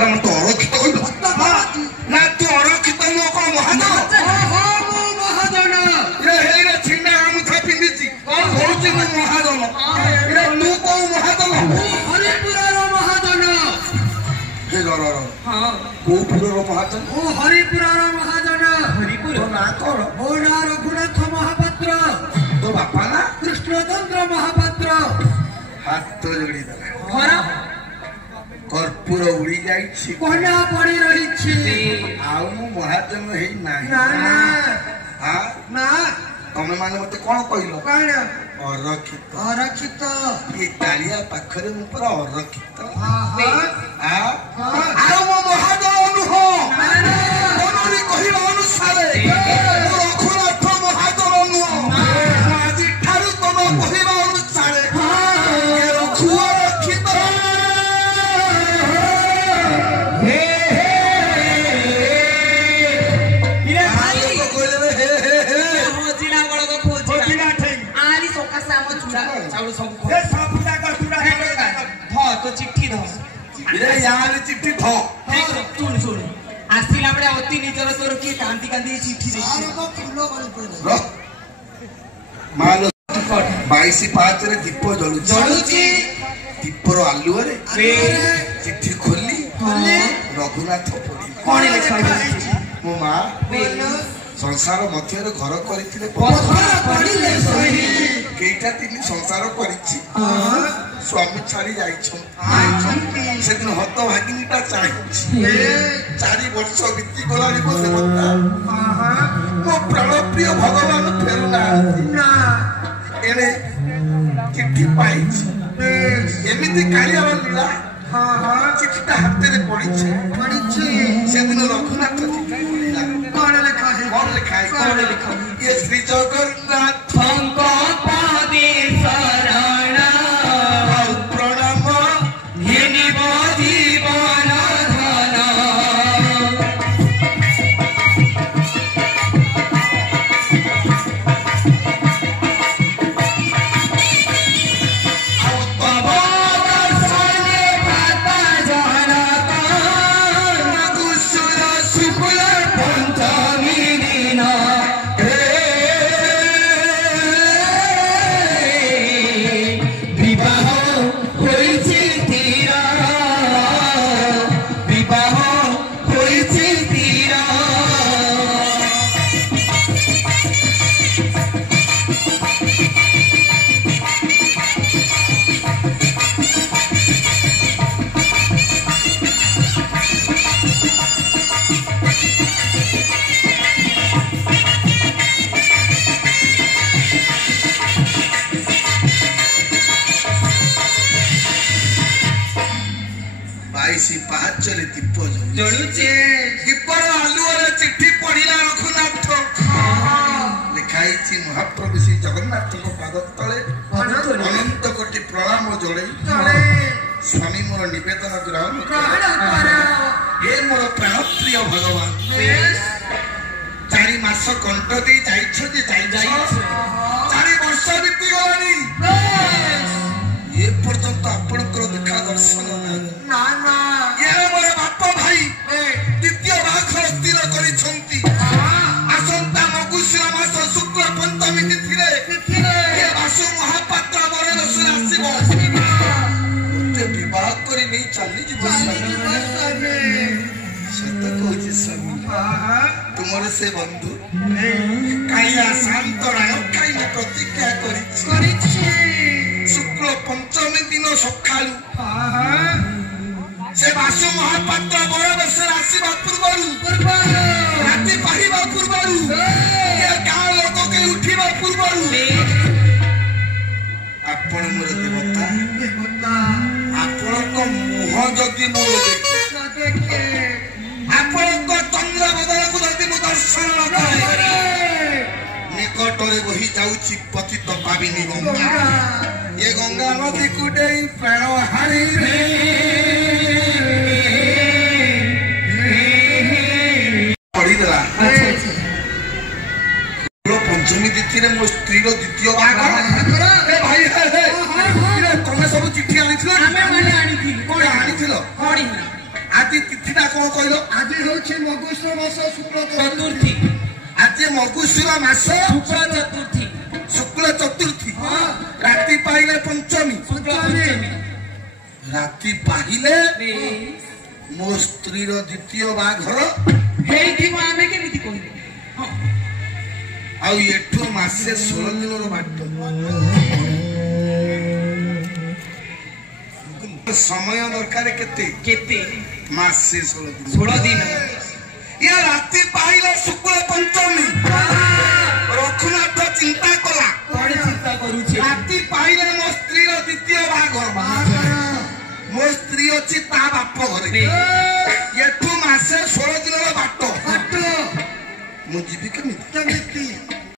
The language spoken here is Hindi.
କହିଲା ମୁଁ ତ ଅରକ୍ଷିତ କହିଲୁ ନା ତୁ ଅରକ୍ଷିତ ମୁଁ କଣ ମହାଜନ ହେଇରେ ଛିଣ୍ଡା ଗାମୁଛା ପିନ୍ଧିଛି କଣ କହୁଛି ମୁଁ ମହାଜନ ତୁ କୋଉ ମହାଜନ ହରିପୁରର ମହାଜନ କୋଉ ପୁରର ମହାଜନ ହରିପୁରର ମହାଜନ ହରିପୁର ନା କଣ ମୋ ନାଁ ରଘୁନାଥ ମହାପାତ୍ର ତୋ ବାପା ନା କୃଷ୍ଣଚନ୍ଦ୍ର ମହାପାତ୍ର ହାତ ଯୋଡ଼ିଦେଲା ଘର କର୍ପୂର ଉଡି ଯାଇଛି କନା ପଡି ରହିଛି ଆଉ ମୁଁ ମହାଜନ ହେଇ ନାହିଁ ନା ତମେ ମାନେ ମତେ କଣ କହିଲ କଣ ଅରକ୍ଷିତ ଅରକ୍ଷିତ ଏ କାଳିଆ ପାଖରେ ମୁଁ ପୁରା ଅରକ୍ଷିତ ଆଉ ମୋ ମହାଜନ ନୁହଁ କହିବା ଅନୁସାରେ ମୁଁ ରଘୁନାଥ ମହାଜନ ନୁହଁ ଆଜିଠାରୁ ତମ କହିବା ଅନୁସାରେ ରଘୁ ଅରକ୍ଷିତ चिट्ठी शुण आसला बेले अति निजर तोर किए कांदी कांदी चिट्ठी बाईस पाँच दीप जलुची दीपर आलुअरे चिट्ठी खोली रघुनाथ पढ़ी मो माँ संसार मध्य घर करते केटा तीन संसार कर स्वामी छाड़ी से दिन हत भागिनीटा चाहिए 4 वर्ष बीती गला देवता मो प्राण प्रिय भगवान फेरुना एने चिट्ठी पाई एमती कालिया लीला चिट्ठीटा हाथ में पड़ी से दिन रघुनाथ चिट्ठी कौन लिखा ये श्री जगन्नाथ दीपर आलुअर चिट्ठी पढ़ला रघुनाथ लिखाई महाप्रभु श्री जगन्नाथ पाद तले अनंत कोटि प्रणाम जड़े स्वामी मोर निवेदन ग्रहण ये मोर प्राण प्रिय भगवान 4 मास कंठ दे 4 वर्ष बीती गलानी ये पर्यंत आपणकर देखा दर्शन ना मोर बाप भाई द्वितीय बाखर स्थिर करिसंती आसंता मगुशिरा मास शुक्ल पंचमी तिथि रे ये बासु महापात्र बरे दर्शन आसीबो ते विवाह करी नहीं चली जी सत्य कहछि स्वामी तुमर से बंधु काया शांत राय काई न प्रतिज्ञा करिछि शुक्ल पंचमी दिन सकाळु से बासु महापात्र बड़ बेसर आसीबा पूर्वरु राति पाहिबा पूर्वरु ये गाँ लोक के उठिबा पूर्वरु आपण मोर देवता आपण को मुह जदि मोर देखे आपण को चंद्र बदल को जदि मो दर्शन न करे निकट रे बही जाउची पतित पाविनी गंगा ये गंगा नदी को देई प्राण हारी रे पंचमी तिथि मो स्त्री द्वितीय भाई तुम सब चिट्ठी आज ଆଜି ତିଥିଟା କଣ କହିଲ? ଆଜି ହେଉଛି ମଗୁସୁର ମାସ ଶୁକ୍ଳ ଚତୁର୍ଥୀ ଆଜି ମଗୁସୁର ମାସ ଶୁକ୍ଳ ଚତୁର୍ଥୀ ଶୁକ୍ଳ ଚତୁର୍ଥୀ। ରାତି ପାଇଲେ ପଞ୍ଚମୀ। ରାତି ପାଇଲେ ମୋ ସ୍ତ୍ରୀର ଦ୍ୱିତୀୟ ବାହାଘର ହେଇଥିବ ଆମେ କେମିତି କହିବୁ? ଆଉ ଏଠୁ ମାସେ 16 ଦିନର ବାଟ। ସମୟ ଦରକାର କେତେ? କେତେ? ମାସେ 16 ଦିନ। 16 ଦିନ। ଇଏ ରାତି ପାଇଲେ ଶୁକ୍ଳ ପଞ୍ଚମୀ। ରଘୁନାଥ ଚିନ୍ତା କଲା, କଣ ଚିନ୍ତା କରୁଛି? ରାତି ପାଇଲେ ମୋ ସ୍ତ୍ରୀର ଦ୍ୱିତୀୟ ବାହାଘର। ମୋ ସ୍ତ୍ରୀ ଅଛି ତା ବାପ ଘରେ। ଏଠୁ ମାସେ 16 ଦିନର ବାଟ। ମୁଁ ଯିବି କେମିତି?